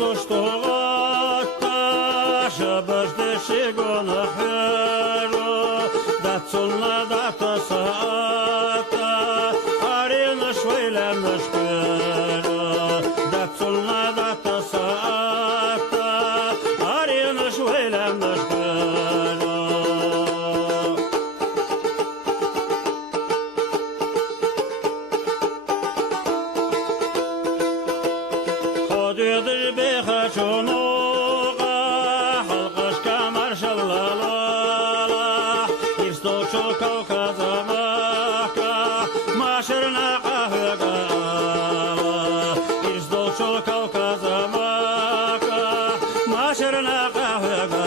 stostogatta shabashde shigona hero datsulna data saata arena shwelem nashkero datsulna data saata arena shwelem nashkero خدير بخشونوغا حلقش كمر شلالا يستوشو كوكازاماكا ماشرنا قهقا يستوشو كوكازاماكا ماشرنا قهقا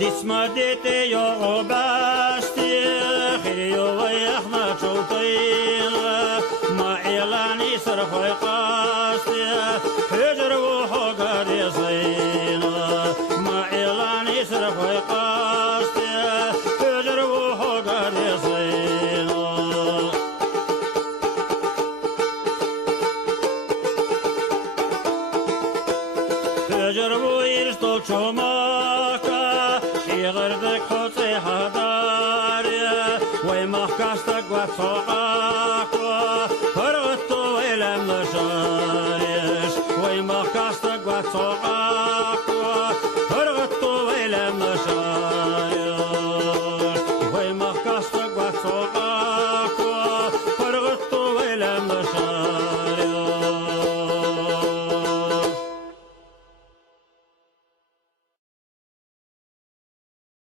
دسمدته يا باستي خيو ويخنا شوطين ما إعلاني سرخوي قاستي هجر وحقا ديسين ما إعلاني سرخوي قاستي هجر وحقا ديسين هجر ويرستو شماكا شيغردك خوتي حداري ويمخكاستك واتسوقاكوا هرغتو ويلم نشاريش ويمخكاستك واتسوقاكوا هرغتو ويلم نشاريش